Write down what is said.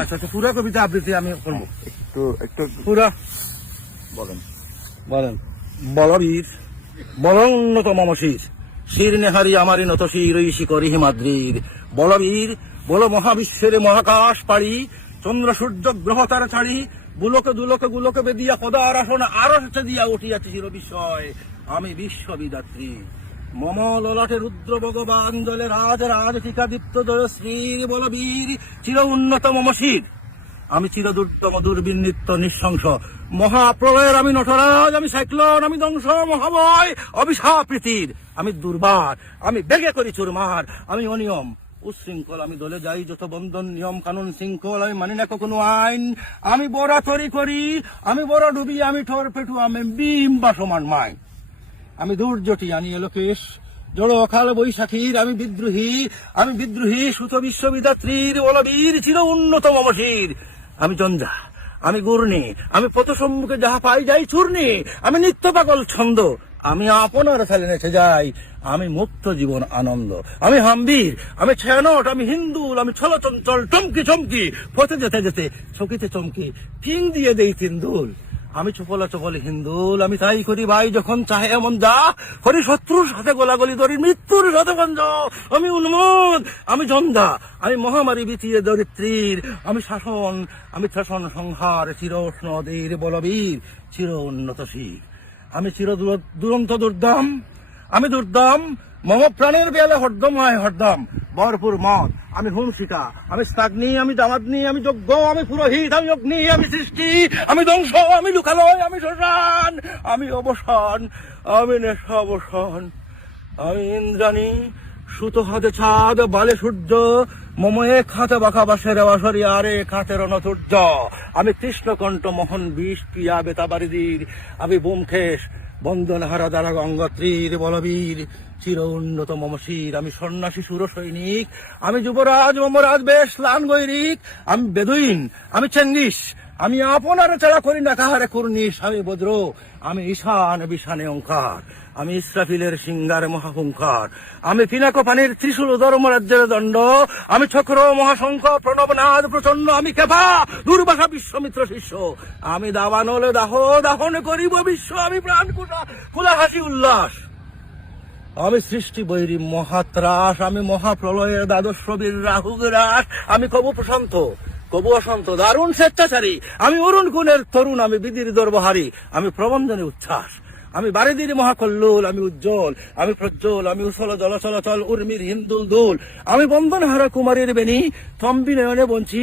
আচ্ছা আচ্ছা, পুরো কবিতা আবৃত্তি আমি করবো। একটু একটু পুরো বলেন। বলেন। বলবীর বল উন্নত মম শির, শির নেহারি আমারি নত শির ঐশী করি হিমাদ্রির। বলবীর বল মহাবিশ্বের মহাকাশ পাড়ি, চন্দ্র সূর্য গ্রহ তারা ছাড়ি, বুলোকে দুলোকে গুলোকে বেদিয়া পদার আসন আরো দিয়া উঠিয়াছি চির বিষয়, আমি বিশ্ববিদাত্রী। মম ললাটে রুদ্র ভগবান জলে রাজ রাজ টিকা দীপ্ত জয় শ্রীর। বলবীর চির উন্নত মম শির, আমি চির দুর্দম দুর্বীর নিত্য নিঃশংস, মহাপ্রলয়ের আমি নটরাজ, আমি সাইক্লোন, আমি ধ্বংস মহাবয় অভিশাপ প্রীতির। আমি দুর্বার, আমি বেগে করি চুরমার, আমি অনিয়ম উশৃঙ্খল, আমি দলে যাই যত বন্ধন নিয়ম কানুন শৃঙ্খল, আমি মানি না কোনো আইন। আমি বড় তরি করি, আমি বড় ডুবি, আমি ঠোর পেটু, আমি বিম বা সমান মাই। আমি দুর্যটি আনি এলোকেশ জড় অকাল বৈশাখীর, আমি বিদ্রোহী সুত বিশ্ববিদাত্রীর। বলবীর চির উন্নত মমশির, আমি জঞ্জা, আমি গুর্ণী, আমি পথ সম্মুখে যাহা পাই যাই চূর্ণী, আমি নিত্য পাগল ছন্দ, আমি আপনার ফেলে নেচে যাই, আমি মুক্ত জীবন আনন্দ। আমি হাম্বির, আমি ছায়ানট, আমি হিন্দুল, আমি ছল চঞ্চল চমকি চমকি, পথে যেতে যেতে চকিতে চমকি ফিং দিয়ে দেই তিন্দুল। আমি চপলা চপলে হিন্দুল, আমি তাই করি ভাই যখন চাহে এমন যা করি, শত্রুর সাথে গোলাগুলি ধরি মৃত্যুর সাথে গঞ্জ। আমি উন্মোদ, আমি জন্দা, আমি মহামারী বিচিয়ে দরিদ্রীর, আমি শাসন, আমি শাসন সংহার চির উষ্ণদীর। বলবীর চির উন্নত শির, আমি চির দুরন্ত দুর্দম, আমি দুর্দম মম প্রাণের বেলা হরদম হয় হরদম ভরপুর মত। আমি হুমশিকা, আমি স্নাগ্নি, আমি দামাগ্নি, আমি যজ্ঞ, আমি পুরোহিত, আমি অগ্নি, আমি সৃষ্টি, আমি ধ্বংস, আমি লুকালয়, আমি শ্মশান, আমি অবসান, আমি নেশা অবসান। আমি ইন্দ্রাণী, সুত হাতে ছাদ, বালে সূর্য, মম এক হাতে বাঁকা বাসের বাসরি, আর এক হাতে রণতুর্য। আমি কৃষ্ণকণ্ঠ মোহন বিষ প্রিয়া বেতাবারিদির, আমি বোমখেশ বন্দন হারা দ্বারা গঙ্গোত্রীর। বলবীর চির উন্নত মমশির, আমি সন্ন্যাসী সুর সৈনিক, আমি যুবরাজ মমরাজ বেশ লান গৈরিক, আমি বেদুইন, আমি চেঙ্গিস, আমি আপনার ছাড়া করি না কাহারে কুর্নিশ। আমি বজ্র, আমি ঈশান বিশানে ওঙ্কার, আমি ইসরাফিলের সিংহার মহাহুঙ্কার, আমি পিনাক পানির ত্রিশূল ধর্মরাজ্যের দণ্ড, আমি চক্র মহাশঙ্খ প্রণবনাদ প্রচন্ড, আমি কেফা দুর্বাসা বিশ্বমিত্র শিষ্য, আমি দাবানলে দাহ দাহন করিব বিশ্ব, আমি প্রাণ কুলা হাসি উল্লাস, আমি সৃষ্টি বৈরী মহাত্রাস, আমি মহাপ্রলয়ের দ্বাদশ বীর রাহু গ্রাস, আমি কবু প্রশান্ত কবু অশান্ত দারুণ স্বেচ্ছাচারী, আমি অরুণ গুণের তরুণ, আমি বিধির দর্বহারী, আমি প্রবন্ধনে উচ্ছ্বাস, আমি বারিদির মহাকল্লোল, আমি উজ্জ্বল, আমি প্রজ্জ্বল, আমি উসল জল চলাচল উর্মির হিন্দুল দোল, আমি বন্দন হারা কুমারীর বেণী তম্বি নয়নে বঞ্চি।